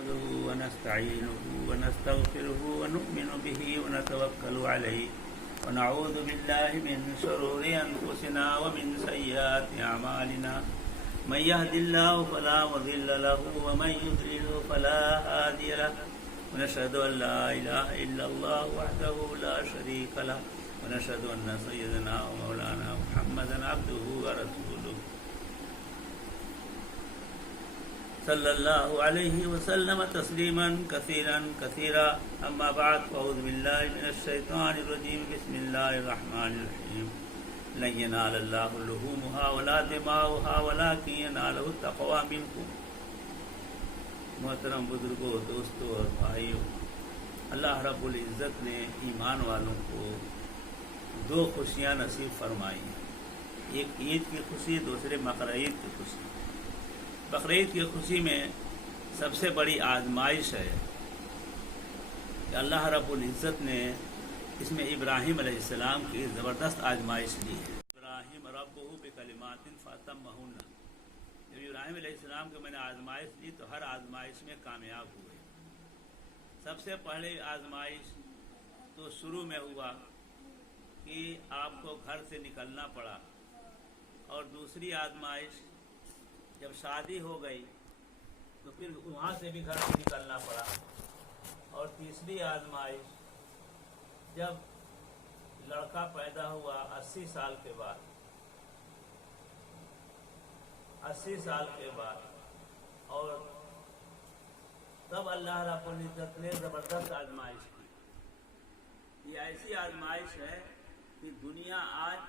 نحمده ونستعينه ونستغفره ونؤمن به ونتوكل عليه ونعوذ بالله من شرور أنفسنا ومن سيئات أعمالنا من يهد الله فلا مضل له ومن يضلل فلا هادي له ونشهد أن لا إله إلا الله وحده لا شريك له ونشهد أن سيدنا ومولانا محمدا عبده ورسوله صلى الله عليه وسلم تسليما كثيرا كثيرا أما بعد فأعوذ بالله من الشيطان الرجيم بسم الله الرحمن الرحيم لن ينال الله لحومها ولا دماؤها ولكن يناله التقوى منكم. محترم بزرگوں، دوستوں اور بھائیوں، اللہ رب العزت نے ایمان والوں کو دو خوشیاں نصیب فرمائی ہیں، ایک عید کی خوشی، دوسرے بقرعید کی خوشی. بقرعید کی خوشی میں سب سے بڑی آزمائش ہے کہ اللہ رب العزت نے اس میں ابراہیم علیہ السلام کی زبردست آزمائش لی ہے. ابراہیم ربہ بکلمات فاتمہن، جب ابراہیم علیہ السلام کو میں نے آزمائش لی تو ہر آزمائش میں کامیاب ہوئے. سب سے پہلے آزمائش تو شروع میں ہوا کہ آپ کو گھر سے نکلنا پڑا، اور دوسری آزمائش جب شادی ہو گئی تو پھر وہاں سے بھی گھر سے نکلنا پڑا، اور تیسری آزمائش جب لڑکا پیدا ہوا 80 سال کے بعد، اور تب اللہ رب العزت نے زبردست آزمائش کی. یہ ایسی آزمائش ہے کہ دنیا آج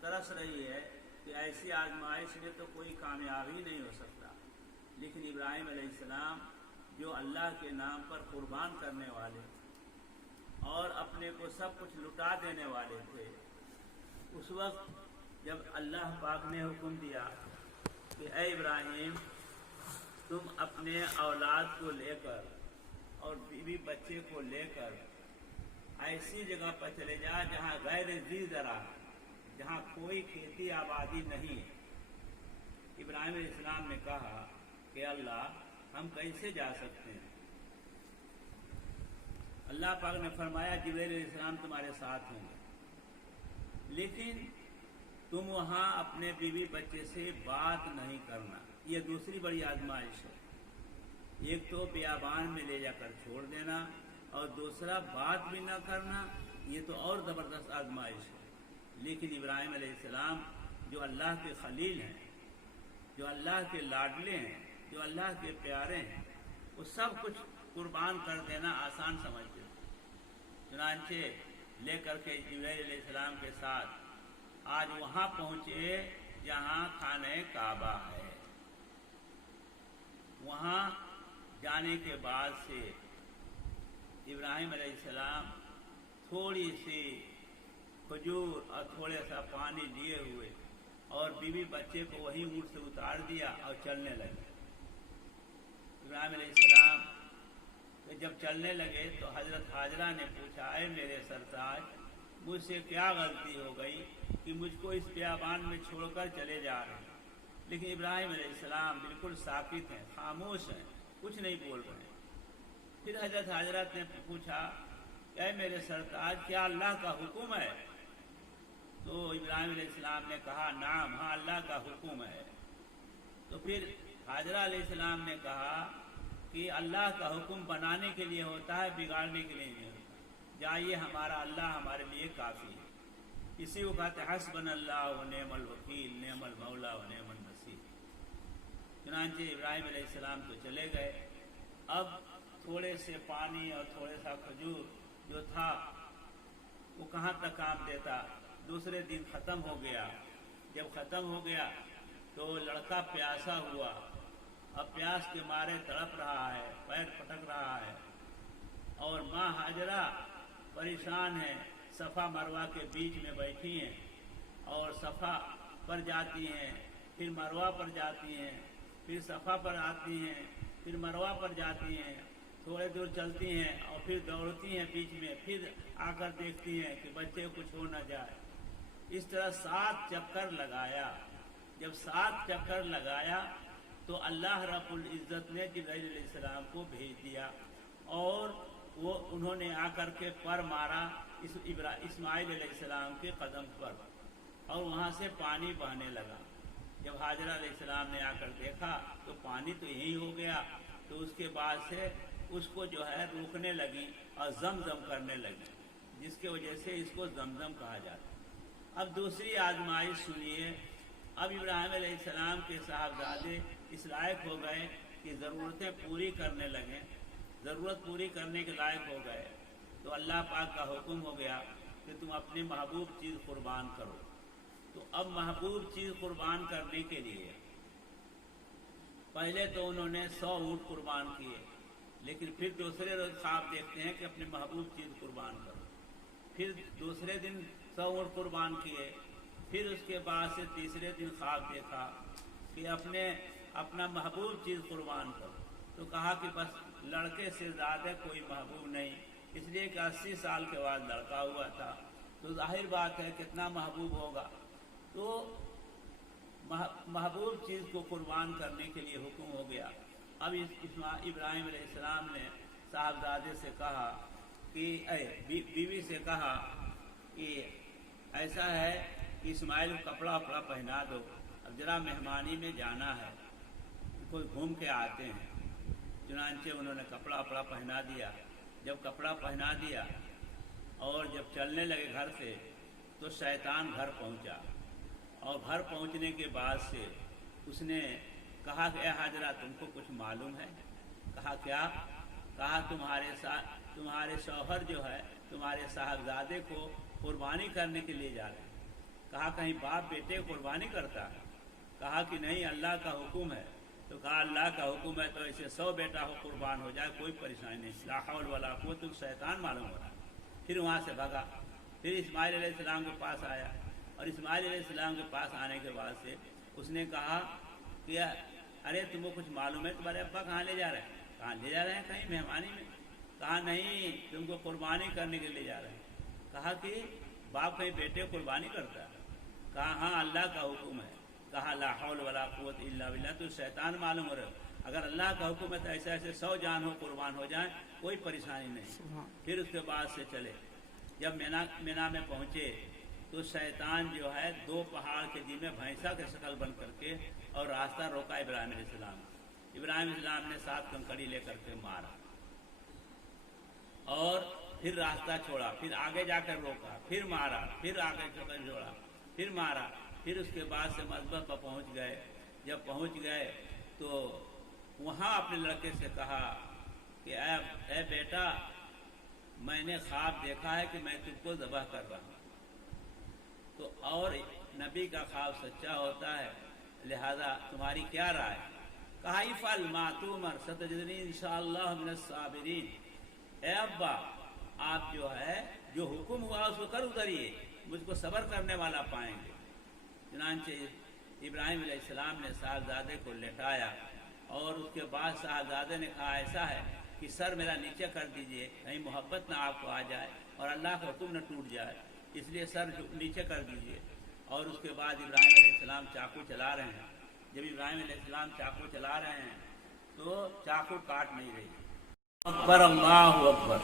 ترس رہی ہے کہ ایسی آزمائش میں تو کوئی کامیابی نہیں ہو سکتا، لیکن ابراہیم علیہ السلام جو اللہ کے نام پر قربان کرنے والے اور اپنے کو سب کچھ لٹا دینے والے تھے، اس وقت جب اللہ پاک نے حکم دیا کہ اے ابراہیم، تم اپنے اولاد کو لے کر اور بیوی بچے کو لے کر ایسی جگہ پر چلے جا جہاں غیر ذی زرع، جہاں کوئی کھیتی آبادی نہیں ہے. ابراہیم علیہ السلام نے کہا کہ اللہ، ہم کیسے جا سکتے ہیں؟ اللہ پاک نے فرمایا جبریل علیہ السلام تمہارے ساتھ ہوں گے، لیکن تم وہاں اپنے بیوی بچے سے بات نہیں کرنا. یہ دوسری بڑی آزمائش ہے. ایک تو بیابان میں لے جا کر چھوڑ دینا، اور دوسرا بات بھی نہ کرنا. یہ تو اور زبردست آزمائش ہے. لیکن ابراہیم علیہ السلام جو اللہ کے خلیل ہیں، جو اللہ کے لاڈلے ہیں، جو اللہ کے پیارے ہیں، وہ سب کچھ قربان کر دینا آسان سمجھتے ہیں. چنانچہ لے کر کے جبریل علیہ السلام کے ساتھ آج وہاں پہنچے جہاں خانہ کعبہ ہے. وہاں جانے کے بعد سے ابراہیم علیہ السلام تھوڑی سی کھجور اور تھوڑا سا پانی لیے ہوئے اور بیوی بچے کو وہی اونٹ سے اتار دیا اور چلنے لگے. ابراہیم علیہ السلام جب چلنے لگے تو حضرت حاجرہ نے پوچھا، اے میرے سرتاج، مجھ سے کیا غلطی ہو گئی کہ مجھ کو اس بیابان میں چھوڑ کر چلے جا رہے ہیں؟ لیکن ابراہیم علیہ السلام بالکل ساکت ہیں، خاموش ہیں، کچھ نہیں بول رہے ہیں. پھر حضرت حاجرہ نے پوچھا، اے میرے سرتاج، کیا اللہ کا حکم ہے؟ تو ابراہیم علیہ السلام نے کہا، نعم، ہاں اللہ کا حکم ہے. تو پھر حاجرہ علیہ السلام نے کہا کہ اللہ کا حکم بنانے کے لیے ہوتا ہے، بگاڑنے کے لیے نہیں ہوتا. جائیے، ہمارا اللہ ہمارے لیے کافی ہے. اسی کو کہتے حسبنا اللہ و نعم الوکیل، نعم المولا و نعم النصیر. چنانچہ ابراہیم علیہ السلام تو چلے گئے. اب تھوڑے سے پانی اور تھوڑے سا کھجور جو تھا وہ کہاں تک کام دیتا. دوسرے دن ختم ہو گیا. جب ختم ہو گیا تو لڑکا پیاسا ہوا، اب پیاس کے مارے تڑپ رہا ہے، پیر پٹک رہا ہے، اور ماں ہاجرہ پریشان ہے، صفا مروہ کے بیچ میں بیٹھی ہیں، اور صفا پر جاتی ہیں، پھر مروہ پر جاتی ہیں، پھر صفا پر آتی ہیں، پھر مروہ پر جاتی ہیں، تھوڑے دور چلتی ہیں اور پھر دوڑتی ہیں بیچ میں، پھر آ کر دیکھتی ہیں کہ بچے کو کچھ ہو نہ جائے. اس طرح 7 چکر لگایا. جب 7 چکر لگایا تو اللہ رب العزت نے جبرائیل علیہ السلام کو بھیج دیا اور وہ انہوں نے آ کر کے پر مارا اسماعیل علیہ السلام کے قدم پر اور وہاں سے پانی بہنے لگا۔ جب حاجرہ علیہ السلام نے آ کر دیکھا تو پانی تو یہی ہو گیا، تو اس کے بعد سے اس کو جو ہے روکنے لگی اور زمزم کرنے لگی، جس کی وجہ سے اس کو زمزم کہا جاتا ہے۔ اب دوسری آزمائش سنیے۔ اب ابراہیم علیہ السلام کے صاحبزادے اس لائق ہو گئے کہ ضرورتیں پوری کرنے لگیں، ضرورت پوری کرنے کے لائق ہو گئے، تو اللہ پاک کا حکم ہو گیا کہ تم اپنی محبوب چیز قربان کرو۔ تو اب محبوب چیز قربان کرنے کے لیے پہلے تو انہوں نے 100 اونٹ قربان کیے، لیکن پھر دوسرے روز خواب دیکھتے ہیں کہ اپنی محبوب چیز قربان کرو، پھر دوسرے دن 100 اونٹ قربان کیے، پھر اس کے بعد سے تیسرے دن خواب دیکھا کہ اپنا محبوب چیز قربان کرو، تو کہا کہ بس لڑکے سے زیادہ کوئی محبوب نہیں، اس لیے کہ 80 سال کے بعد لڑکا ہوا تھا، تو ظاہر بات ہے کتنا محبوب ہوگا۔ تو محبوب چیز کو قربان کرنے کے لیے حکم ہو گیا۔ اب ابراہیم علیہ السلام نے صاحبزادے سے کہا کہ بیوی سے کہا کہ ایسا ہے کہ اسماعیل کو کپڑا وپڑا پہنا دو، اب ذرا مہمانی میں جانا ہے، کوئی گھوم کے آتے ہیں۔ چنانچہ انہوں نے کپڑا وپڑا پہنا دیا۔ جب کپڑا پہنا دیا اور جب چلنے لگے گھر سے تو شیطان گھر پہنچا، اور گھر پہنچنے کے بعد سے اس نے کہا کہ اے حاجرہ تم کو کچھ معلوم ہے؟ کہا کیا؟ کہا تمہارے شوہر جو ہے تمہارے صاحبزادے کو قربانی کرنے کے لیے جا رہے ہیں۔ کہا کہیں باپ بیٹے قربانی کرتا ہے؟ کہا کہ نہیں، اللہ کا حکم ہے۔ تو کہا اللہ کا حکم ہے تو اسے 100 بیٹا ہو قربان ہو جائے، کوئی پریشانی نہیں، لا حول ولا قوت، شیطان معلوم ہو رہا ہے۔ پھر وہاں سے بھگا، پھر اسماعیل علیہ السلام کے پاس آیا، اور اسماعیل علیہ السلام کے پاس آنے کے بعد سے اس نے کہا کہ ارے تم کو کچھ معلوم ہے تمہارے ابا کہاں لے جا رہے ہیں؟ کہاں لے جا رہے ہیں؟ کہیں مہمانی میں۔ کہا نہیں، تم کو قربانی کرنے کے لیے جا رہے ہیں۔ کہا کہ باپ کہیں بیٹے قربانی کرتا ہے؟ کہا ہاں اللہ کا حکم ہے۔ کہا لا حول ولا قوت الا باللہ، تو شیطان معلوم ہو رہا ہے، اگر اللہ کا حکم ہے تو ایسے 100 جان ہو قربان ہو جائیں، کوئی پریشانی نہیں۔ پھر اس کے بعد سے چلے، جب مینا میں پہنچے تو شیطان جو ہے 2 پہاڑ کے میں بھینسا کے شکل بن کر کے اور راستہ روکا ابراہیم علیہ السلام۔ ابراہیم علیہ السلام نے 7 کنکڑی لے کر کے مارا اور پھر راستہ چھوڑا، پھر آگے جا کر روکا، پھر مارا، پھر آگے چھوڑا، پھر مارا، پھر اس کے بعد سے مذبح پر پہنچ گئے۔ جب پہنچ گئے تو وہاں اپنے لڑکے سے کہا کہ اے بیٹا، میں نے خواب دیکھا ہے کہ میں تم کو ذبح کر رہا ہوں، تو اور نبی کا خواب سچا ہوتا ہے، لہذا تمہاری کیا رائے؟ کہا افعل ما تؤمر ستجدنی انشاءاللہ من الصابرین۔ اے ابا، آپ جو ہے جو حکم ہوا اس کو کر اتریے، مجھ کو صبر کرنے والا پائیں گے۔ چنانچہ ابراہیم علیہ السلام نے صاحبزادے کو لٹایا اور اس کے بعد صاحبزادے نے کہا ایسا ہے کہ سر میرا نیچے کر دیجئے، کہیں محبت نہ آپ کو آ جائے اور اللہ کا حکم نہ ٹوٹ جائے، اس لیے سر نیچے کر دیجئے۔ اور اس کے بعد ابراہیم علیہ السلام چاقو چلا رہے ہیں۔ جب ابراہیم علیہ السلام چاقو چلا رہے ہیں تو چاقو کاٹ نہیں رہی۔ اکبر اللہ اکبر۔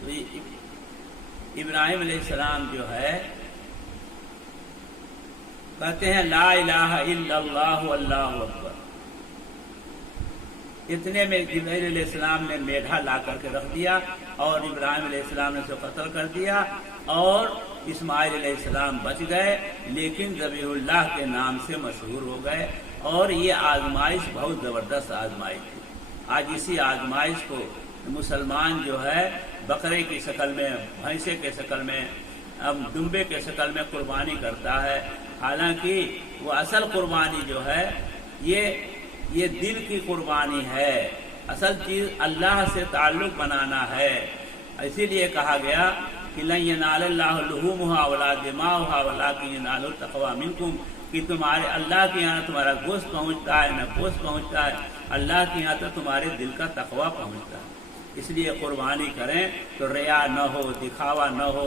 تو ابراہیم علیہ السلام جو ہے کہتے ہیں لا الہ الا اللہ واللہ اکبر۔ اتنے میں جبرائیل علیہ السلام نے میڈھا لا کر کے رکھ دیا اور ابراہیم علیہ السلام نے اسے قتل کر دیا، اور اسماعیل علیہ السلام بچ گئے لیکن ذبیح اللہ کے نام سے مشہور ہو گئے۔ اور یہ آزمائش بہت زبردست آزمائش تھی۔ آج اسی آزمائش کو مسلمان جو ہے بکرے کی شکل میں، بھینسے کے شکل میں، ڈمبے کے شکل میں قربانی کرتا ہے، حالانکہ وہ اصل قربانی جو ہے یہ دل کی قربانی ہے، اصل چیز اللہ سے تعلق بنانا ہے۔ اسی لیے کہا گیا کہ لن ینال اللہ لحومها ولا دماؤها ولکن ینال التقوی منکم، کہ تمہارے اللہ کے یہاں تمہارا گوشت پہنچتا ہے نہ گوشت پہنچتا ہے، اللہ کے یہاں تو تمہارے دل کا تقوی پہنچتا ہے۔ اس لیے قربانی کریں تو ریا نہ ہو، دکھاوا نہ ہو،